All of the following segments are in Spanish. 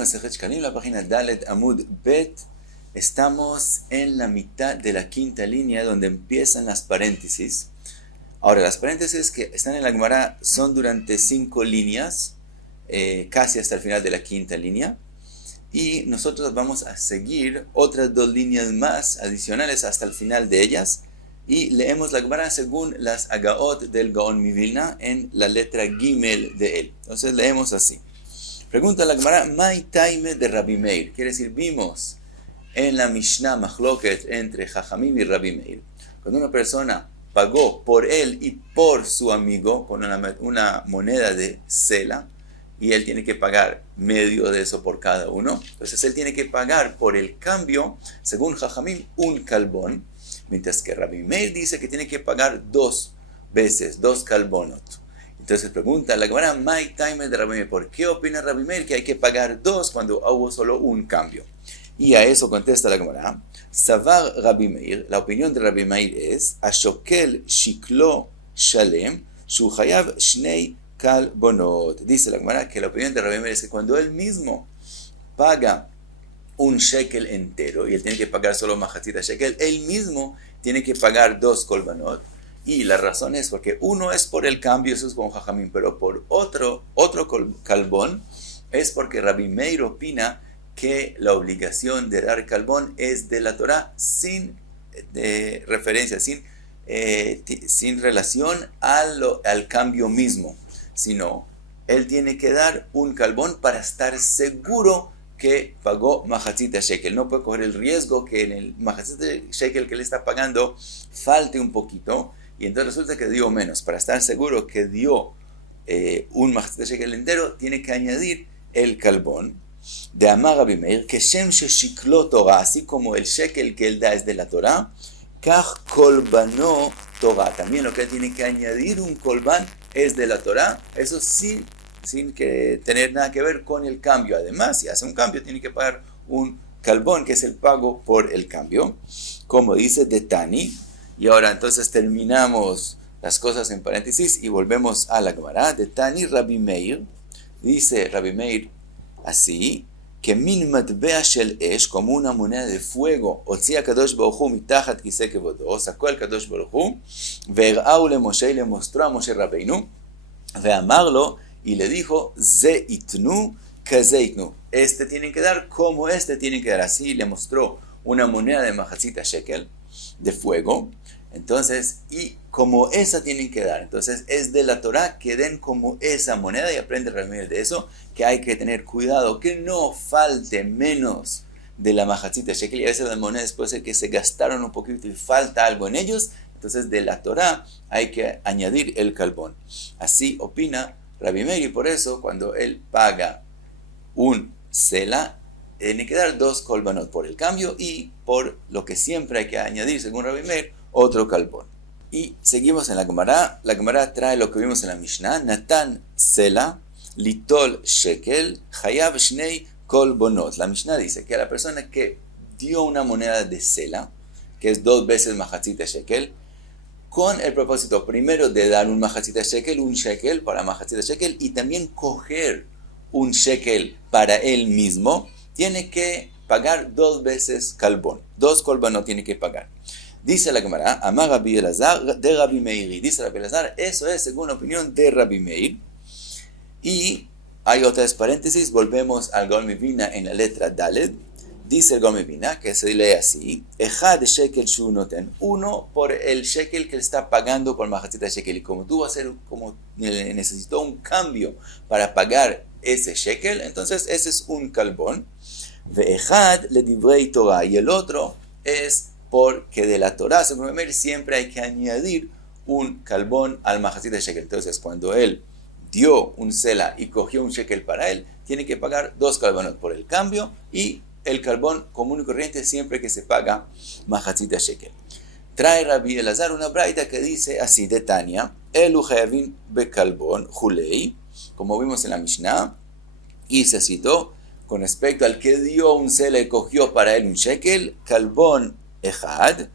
Masejet Shkalim, la página Dalet Amud Bet. Estamos en la mitad de la quinta línea donde empiezan las paréntesis. Ahora, las paréntesis que están en la Gemara son durante 5 líneas, casi hasta el final de la quinta línea. Y nosotros vamos a seguir otras 2 líneas más adicionales hasta el final de ellas. Y leemos la Gemara según las Agaot del Gaon Mivilna en la letra Gimel de él. Entonces leemos así. Pregunta la Gemara, Mai Taime de Rabbi Meir. Quiere decir, vimos en la Mishnah Machloket entre Jajamim y Rabbi Meir. Cuando una persona pagó por él y por su amigo con una moneda de sela, y él tiene que pagar medio de eso por cada uno, entonces él tiene que pagar por el cambio, según Jajamim, un kalbón, mientras que Rabbi Meir dice que tiene que pagar 2 veces, 2 kalbonot. Entonces pregunta la Gemara, Mai Taime de Rabbi Meir, ¿por qué opina Rabbi Meir que hay que pagar 2 cuando hubo solo un cambio? Y a eso contesta la Gemara, Savar Rabbi Meir, la opinión de Rabbi Meir es, Ashokel Shiklo Shalem, Shu Hayav Shnei Kalbonot. Dice la Gemara que la opinión de Rabbi Meir es que cuando él mismo paga un shekel entero, y él tiene que pagar solo mahatzita shekel, él mismo tiene que pagar 2 kolbanot. Y la razón es porque uno es por el cambio, eso es con Jajamim, pero por otro kalbón es porque Rabbi Meir opina que la obligación de dar kalbón es de la Torah sin referencia, sin relación al cambio mismo, sino él tiene que dar un kalbón para estar seguro que pagó mahatzita shekel. No puede coger el riesgo que en el mahatzita shekel que le está pagando falte un poquito, y entonces resulta que dio menos. Para estar seguro que dio un mahatzita shekel entero, tiene que añadir el kalbón. De Amar Rabbi Meir, que Shem Sheshiklo Torah, así como el shekel que él da es de la Torah, Kach Kolbano Torah, también lo que él tiene que añadir un kolban es de la Torah, eso sin que tener nada que ver con el cambio. Además, si hace un cambio, tiene que pagar un kalbón, que es el pago por el cambio, como dice de Tani. Y ahora entonces terminamos las cosas en paréntesis y volvemos a la Gemara. De Tani Rabbi Meir, dice Rabbi Meir así, que min matbea shel esh, como una moneda de fuego, otzia Kadosh Baruch Hu mitachat kisei kevodo, sacó el Kadosh Baruch Hu, ve'erau le Moshe, y le mostró a Moshe Rabbeinu, ve'amarlo, y le dijo, ze itnu kaze itnu, este tienen que dar como este tienen que dar. Así le mostró una moneda de mahatzita shekel, de fuego, entonces, y como esa tienen que dar. Entonces es de la Torah que den como esa moneda, y aprende realmente de eso, que hay que tener cuidado, que no falte menos de la mahatzita shekel. Y a veces las monedas puede ser que se gastaron un poquito y falta algo en ellos, entonces de la Torah hay que añadir el kalbón. Así opina Rabbi Meir, y por eso cuando él paga un sela, tiene que dar 2 kolbanot por el cambio, y por lo que siempre hay que añadir, según Rabbi Meir, otro kalbón. Y seguimos en la Gemara. La Gemara trae lo que vimos en la Mishnah. Natan sela, litol shekel, hayav shnei kolbonot. La Mishnah dice que a la persona que dio una moneda de sela, que es 2 veces mahatzita shekel, con el propósito primero de dar un mahatzita shekel, un shekel para mahatzita shekel, y también coger un shekel para él mismo, tiene que pagar 2 veces kalbón. 2 kolbonot tiene que pagar. Dice la Gemara, Amar Rabbi Elazar de Rabbi Meir. Dice Rabbi Elazar, eso es según la opinión de Rabbi Meir. Y hay otras paréntesis, volvemos al Gaon Mivilna en la letra Daled. Dice el Gaon Mivilna, que se lee así, Echad shekel shu noten, 1 por el shekel que él está pagando por mahatzita shekel. Y como necesitó un cambio para pagar ese shekel, entonces ese es un kalbón. Ve'echad le divrei Torah, y el otro es porque de la Torah, según Rabbi Meir, siempre hay que añadir un kalbón al mahatzita shekel. Entonces, cuando él dio un sela y cogió un shekel para él, tiene que pagar 2 kalbonot por el cambio, y el kalbón común y corriente siempre que se paga mahatzita shekel. Trae Rabbi Elazar una braita que dice así, de Tania, Elu hayavin bekalbón hulei, como vimos en la Mishnah, y se citó con respecto al que dio un sela y cogió para él un shekel, kalbón Echad,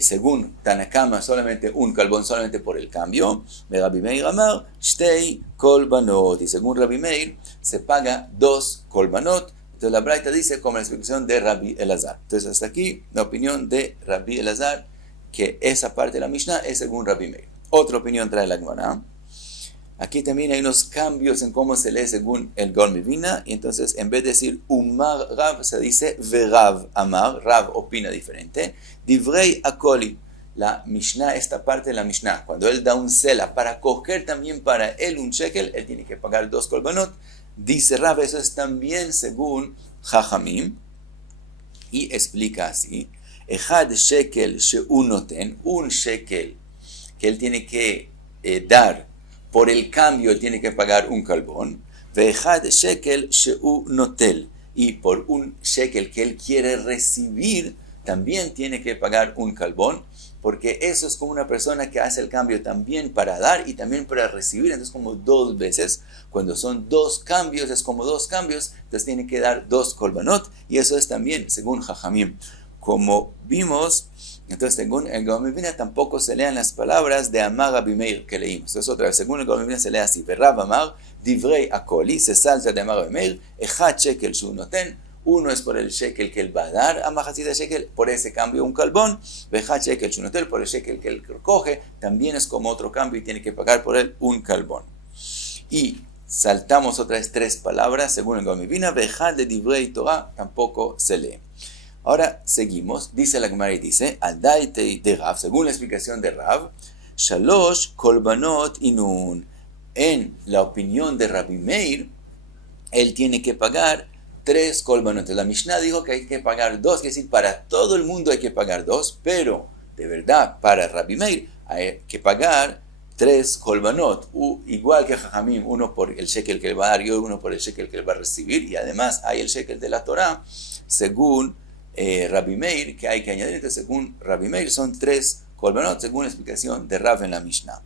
según Tanakama, solamente un kalbón, solamente por el cambio. Rabbi Meir amar, shtei kolbanot. Y según Rabbi Meir, se paga 2 kolbanot. Entonces la Braita dice como la explicación de Rabbi Elazar. Entonces hasta aquí la opinión de Rabbi Elazar, que esa parte de la Mishnah es según Rabbi Meir. Otra opinión trae la Gemara. Aquí también hay unos cambios en cómo se lee según el Gaon Mivina, y entonces en vez de decir Umar Rav se dice Verav Amar, Rav opina diferente. Divrei Akoli, la Mishnah, esta parte de la Mishnah, cuando él da un sela para coger también para él un shekel, él tiene que pagar 2 kolbanot. Dice Rav, eso es también según Jajamim, y explica así: Echad shekel she'u noten, un shekel que él tiene que dar. Por el cambio, él tiene que pagar un kalbón. Ve'echad shekel she'u notel. Y por un shekel que él quiere recibir, también tiene que pagar un kalbón. Porque eso es como una persona que hace el cambio también para dar y también para recibir. Entonces, como 2 veces. Cuando son 2 cambios, es como 2 cambios. Entonces, tiene que dar 2 kolbanot. Y eso es también según Jajamim. Como vimos, entonces según el Gaon Mivina tampoco se lean las palabras de Amar Rabbi Meir que leímos. Entonces otra vez, según el Gaon Mivina se lee así: Verav Amar, Divrei Akoli, se salta de Amar Rabbi Meir, Echad shekel she'u noten, uno es por el shekel que él va a dar a Mahasita shekel, por ese cambio un kalbón. Ve'echad shekel she'u noten, por el shekel que él recoge, también es como otro cambio y tiene que pagar por él un kalbón. Y saltamos otra vez 3 palabras, según el Gaon Mivina, Ve'echad de Divrei Torah tampoco se lee. Ahora seguimos, dice la Gemara y dice, Aldaite de Rav, según la explicación de Rav, Shalosh kolbanot inun. En la opinión de Rabbi Meir, él tiene que pagar 3 kolbanot. La Mishnah dijo que hay que pagar 2, es decir, para todo el mundo hay que pagar 2, pero de verdad, para Rabbi Meir hay que pagar 3 kolbanot, igual que Jajamim, uno por el shekel que él va a dar y uno por el shekel que él va a recibir, y además hay el shekel de la Torah, según Rabbi Meir, que hay que añadir. Entonces, según Rabbi Meir, son 3 kolbanot, según la explicación de Rav en la Mishnah.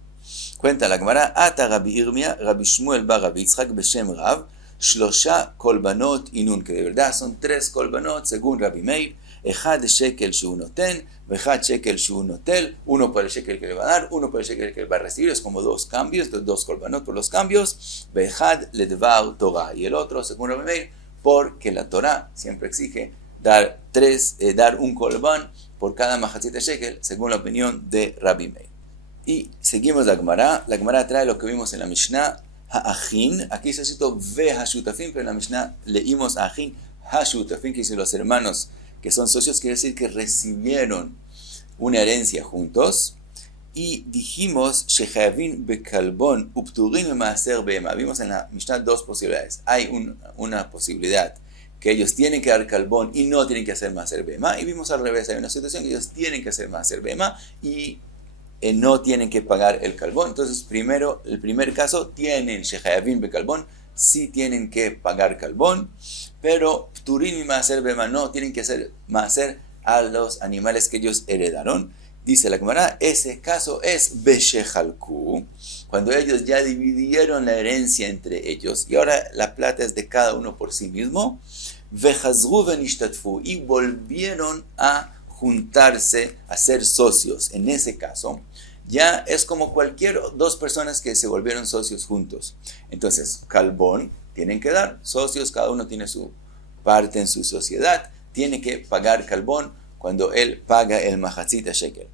Cuenta la Gemara, Ata Rabbi Irmia, Rabbi Shmuel bar Rabbi Yitzchak beshem Rav, Shlosha kolbanot inun, que de verdad son 3 kolbanot, según Rabbi Meir, Echad shekel she'u noten, Vechad shekel she'u notel, uno por el shekel que le va a dar, uno por el shekel que le va a recibir, es como 2 cambios, 2 kolbanot por los cambios, Vechad ledvar Torah, y el otro, según Rabbi Meir, porque la Torah siempre exige dar un kolban por cada mahasita shekel, según la opinión de Rabbi Meir. Y seguimos la Gemara. La Gemara trae lo que vimos en la Mishnah, ha'achin. Aquí se citó ve hashutafim, pero en la Mishnah leímos ha'achin, hashutafim, que dicen los hermanos que son socios, quiere decir que recibieron una herencia juntos. Y dijimos, shechayavin bekalbon upturin maaser be'ema. Vimos en la Mishnah 2 posibilidades. Hay una posibilidad que ellos tienen que dar kalbón y no tienen que hacer maaser be'ema, y vimos al revés, hay una situación que ellos tienen que hacer maaser be'ema y no tienen que pagar el kalbón. Entonces primero, el primer caso, tienen shechayavin bekalbón, sí tienen que pagar kalbón, pero pturin y maaser be'ema no tienen que hacer maaser a los animales que ellos heredaron. Dice la Gemara, ese caso es beshehalku, cuando ellos ya dividieron la herencia entre ellos y ahora la plata es de cada uno por sí mismo, vechazru venishtatfu, y volvieron a juntarse, a ser socios. En ese caso, ya es como cualquier 2 personas que se volvieron socios juntos. Entonces, kalbón tienen que dar, socios, cada uno tiene su parte en su sociedad, tiene que pagar kalbón cuando él paga el mahatzita shekel.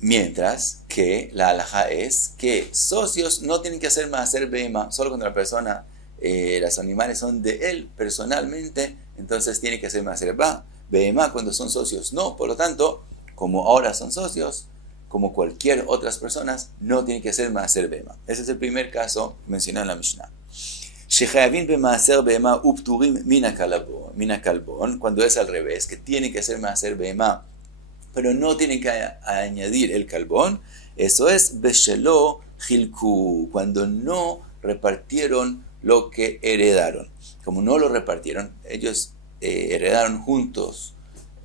Mientras que la halajá es que socios no tienen que hacer maaser be'ema, solo cuando la persona, los animales son de él personalmente, entonces tiene que hacer maaser be'ema cuando son socios. No, por lo tanto, como ahora son socios, como cualquier otras personas, no tienen que hacer maaser be'ema. Ese es el primer caso mencionado en la Mishnah. Shechayavin bemaaser be'ema upturim mina kalbon, cuando es al revés, que tienen que hacer maaser be'ema, pero no tienen que añadir el kalbón. Eso es beshelo hilku, cuando no repartieron lo que heredaron. Como no lo repartieron, ellos heredaron juntos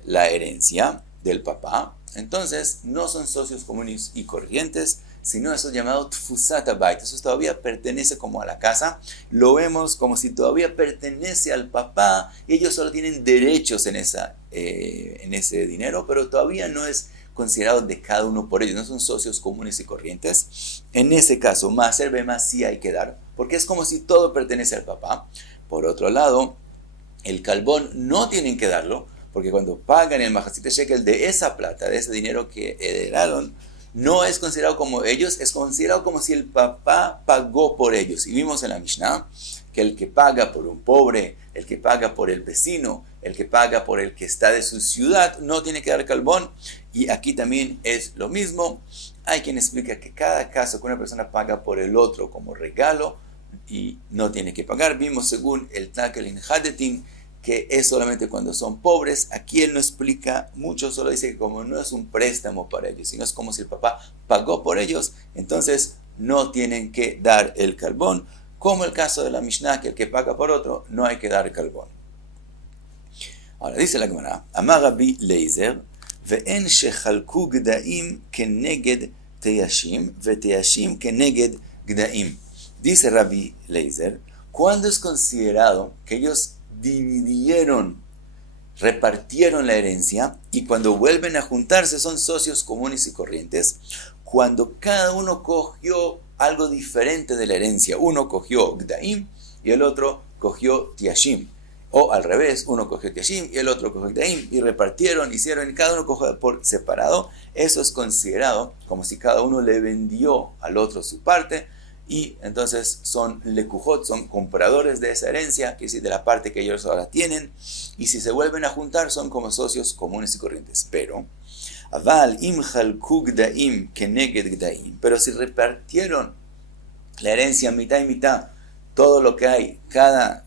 la herencia del papá, entonces no son socios comunes y corrientes, sino eso es llamado tfusat habayit. Eso todavía pertenece como a la casa, lo vemos como si todavía pertenece al papá y ellos solo tienen derechos en esa en ese dinero, pero todavía no es considerado de cada uno por ellos, no son socios comunes y corrientes. En ese caso, Maaser Behemá sí hay que dar, porque es como si todo pertenece al papá. Por otro lado, el Kalbón no tienen que darlo, porque cuando pagan el Mahasite Shekel de esa plata, de ese dinero que heredaron, no es considerado como ellos, es considerado como si el papá pagó por ellos. Y vimos en la Mishnah que el que paga por un pobre, el que paga por el vecino, el que paga por el que está de su ciudad, no tiene que dar Kalbón. Y aquí también es lo mismo. Hay quien explica que cada caso que una persona paga por el otro como regalo y no tiene que pagar. Vimos según el Takelin Hadetin que es solamente cuando son pobres. Aquí él no explica mucho, solo dice que como no es un préstamo para ellos, sino es como si el papá pagó por ellos, entonces no tienen que dar el Kalbón, como el caso de la Mishnah, que el que paga por otro, no hay que dar Kalbón. Ahora dice la Gemara, Amar Rabbi Leizer, ve'en shechalku gdaim keneged teyashim, ve'teyashim keneged gdaim. Dice Rabbi Leizer, ¿cuándo es considerado que ellos dividieron, repartieron la herencia y cuando vuelven a juntarse son socios comunes y corrientes? Cuando cada uno cogió algo diferente de la herencia. Uno cogió Gdaim y el otro cogió Tiashim. O al revés, uno cogió Tiashim y el otro cogió Gdaim y repartieron, hicieron, y cada uno cogió por separado. Eso es considerado como si cada uno le vendió al otro su parte. Y entonces son lekujot, son compradores de esa herencia, que es de la parte que ellos ahora tienen, y si se vuelven a juntar son como socios comunes y corrientes. Pero, aval im chalku gdaim keneged gdaim, pero si repartieron la herencia mitad y mitad, todo lo que hay, cada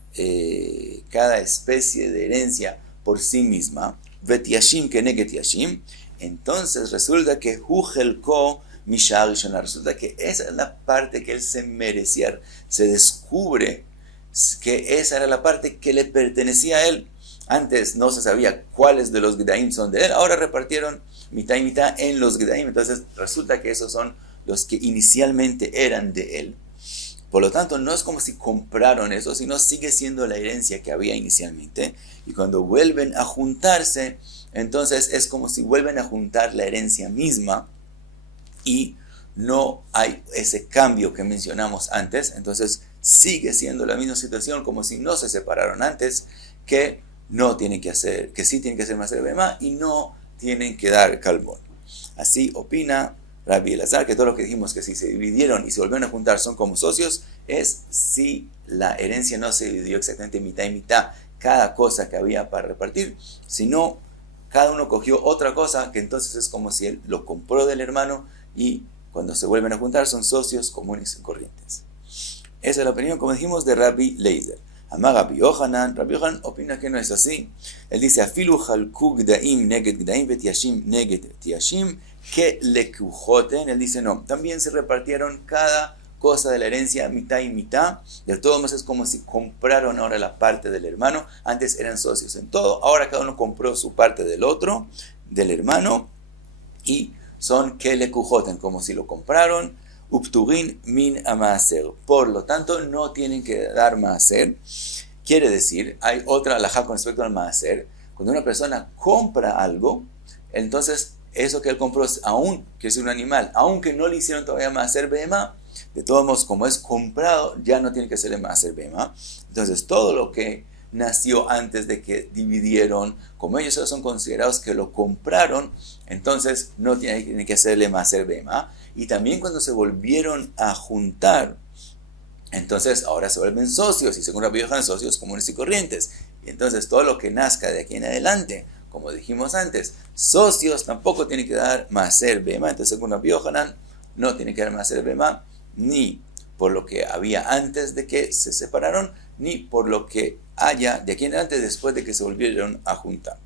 especie de herencia por sí misma, vetiashim keneged tiashim, entonces resulta que hu chelko Mishar Rishonah, resulta que esa es la parte que él se merecía. Se descubre que esa era la parte que le pertenecía a él. Antes no se sabía cuáles de los Gdaim son de él, ahora repartieron mitad y mitad en los Gdaim, entonces resulta que esos son los que inicialmente eran de él. Por lo tanto, no es como si compraron eso, sino sigue siendo la herencia que había inicialmente. Y cuando vuelven a juntarse, entonces es como si vuelven a juntar la herencia misma, y no hay ese cambio que mencionamos antes, entonces sigue siendo la misma situación como si no se separaron antes, que no tienen que hacer, que sí tienen que hacer Maaser Behemá y no tienen que dar Kalbón. Así opina Rabbi Elazar, que todo lo que dijimos que si se dividieron y se volvieron a juntar son como socios, es si la herencia no se dividió exactamente mitad y mitad, cada cosa que había para repartir, sino cada uno cogió otra cosa, que entonces es como si él lo compró del hermano, y cuando se vuelven a juntar son socios comunes y corrientes. Esa es la opinión, como dijimos, de Rabbi Leizer. Amar Rabbi Yohanan opina que no es así. Él dice, afilu chalku gdaim neged gdaim vetiashim neged tiashim que lekujoten. Él dice, no, también se repartieron cada cosa de la herencia mitad y mitad. De todos modos es como si compraron ahora la parte del hermano. Antes eran socios en todo, ahora cada uno compró su parte del otro, del hermano, y son que le cujoten, como si lo compraron, upturin min a maaser. Por lo tanto, no tienen que dar maaser. Quiere decir, hay otra halajá con respecto al maaser. Cuando una persona compra algo, entonces eso que él compró, aún que es un animal, aunque no le hicieron todavía maaser behemá, de todos modos, como es comprado, ya no tiene que hacerle maaser behemá. Entonces, todo lo que nació antes de que dividieron, como ellos son considerados que lo compraron, entonces no tienen que hacerle Maaser Behemá. Y también cuando se volvieron a juntar, entonces ahora se vuelven socios, y según Rabbi Yohanan, socios comunes y corrientes. Y entonces todo lo que nazca de aquí en adelante, como dijimos antes, socios tampoco tienen que dar Maaser Behemá. Entonces según Rabbi Yohanan, no tienen que dar Maaser Behemá, ni por lo que había antes de que se separaron, ni por lo que haya de aquí en adelante después de que se volvieron a juntar.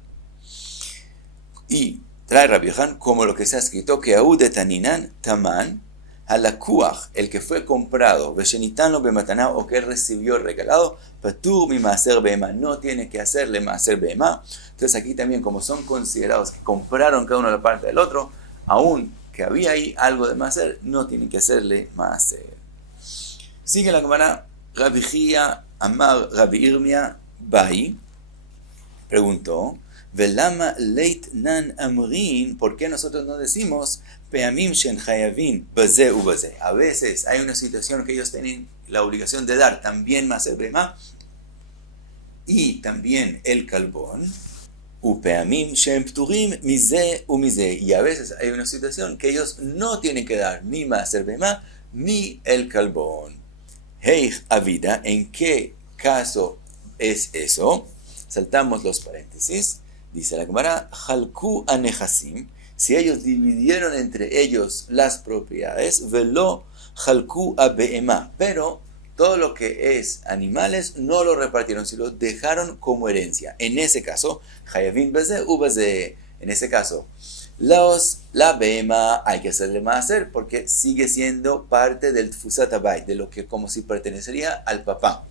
Y trae Rabbi Yohanan como lo que se ha escrito, que Aud etaninan taman halakuach, el que fue comprado, veshenitano bemataná, o que él recibió regalado, patur mi maaser behemá, no tiene que hacerle maaser behemá. Entonces aquí también, como son considerados que compraron cada uno la parte del otro, aún que había ahí algo de maaser, no tienen que hacerle maaser. Sigue la Gemara. Rabbi Chia Amar Rabbi Irmia Bai preguntó, Velama leit nan amrin, ¿por qué nosotros no decimos peamim shen hayavin baze u baze? A veces hay una situación que ellos tienen la obligación de dar también maser behemá y también el kalbón. Upeamim shem pturim mize u mize. Y a veces hay una situación que ellos no tienen que dar ni maser behemá ni el kalbón. Heich avida, ¿en qué caso es eso? Saltamos los paréntesis. Dice la Gemara, Halku anehasim, si ellos dividieron entre ellos las propiedades, velo Halku a behemá, pero todo lo que es animales no lo repartieron, sino lo dejaron como herencia. En ese caso, Hayavin baze u baze, en ese caso, la behemá hay que hacerle maaser porque sigue siendo parte del tfusat habayit, de lo que como si pertenecería al papá.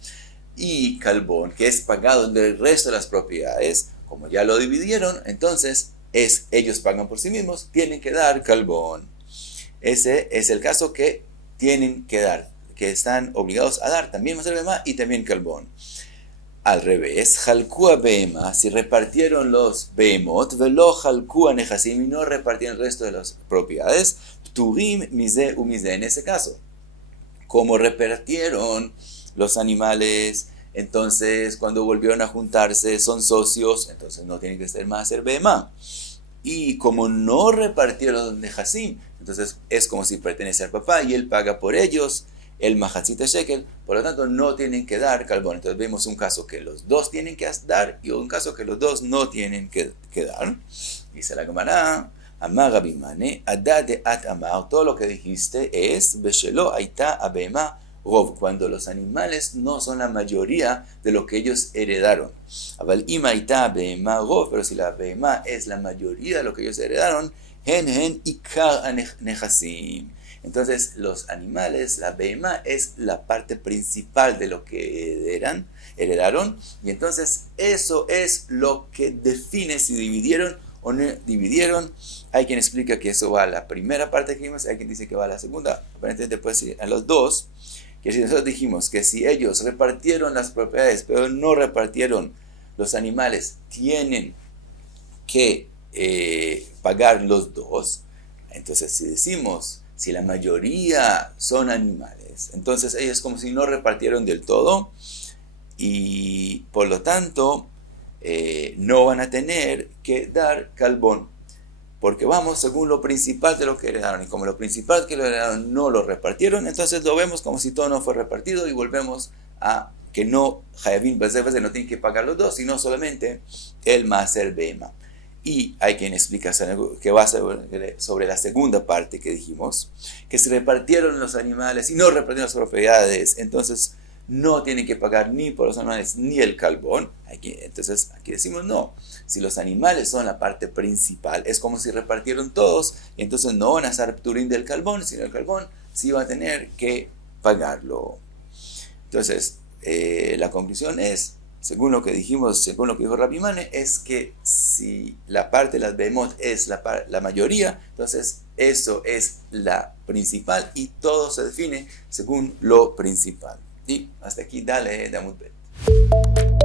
Y kalbón, que es pagado del resto de las propiedades, como ya lo dividieron, entonces ellos pagan por sí mismos, tienen que dar kalbón. Ese es el caso que tienen que dar, que están obligados a dar también maser behemá y también kalbón. Al revés, halku a behemá, si repartieron los behemot, velo halku a nehasim, y no repartieron el resto de las propiedades, pturim mize u mize, en ese caso. Como repartieron los animales, entonces cuando volvieron a juntarse son socios, entonces no tienen que ser maser behemá. Y como no repartieron los nehasim, entonces es como si pertenece al papá y él paga por ellos el mahatzit shekel, por lo tanto no tienen que dar kalbón. Entonces vemos un caso que los dos tienen que dar y un caso que los dos no tienen que dar. Dice la Gemara, Amar Rabbi Mane, adade at amar, todo lo que dijiste es beshelo aita abema rov, cuando los animales no son la mayoría de lo que ellos heredaron. Aval ima aita abema rov, pero si la abema es la mayoría de lo que ellos heredaron, hen ikar nehasim. Entonces los animales, la behemá es la parte principal de lo que heredaron, y entonces eso es lo que define si dividieron o no dividieron. Hay quien explica que eso va a la primera parte que vimos, hay quien dice que va a la segunda, aparentemente puede ser a los dos, que si nosotros dijimos que si ellos repartieron las propiedades pero no repartieron los animales, tienen que pagar los dos. Entonces si decimos, si la mayoría son animales, entonces ellos como si no repartieron del todo y por lo tanto no van a tener que dar kalbón, porque vamos según lo principal de lo que heredaron, y como lo principal que lo heredaron no lo repartieron, entonces lo vemos como si todo no fue repartido y volvemos a que no, Hayavin baze baze, no tienen que pagar los dos, sino solamente el maser behemá. Y hay quien explica que va sobre la segunda parte que dijimos, que se repartieron los animales y no repartieron las propiedades, entonces no tienen que pagar ni por los animales ni el kalbón. Entonces aquí decimos no, si los animales son la parte principal, es como si repartieron todos, y entonces no van a estar pturín del kalbón, sino el kalbón sí va a tener que pagarlo. Entonces la conclusión es, según lo que dijimos, según lo que dijo Rabbi Mane, es que si la parte de las behemot es la mayoría, entonces eso es la principal y todo se define según lo principal. Y hasta aquí, dale, Amud Bet.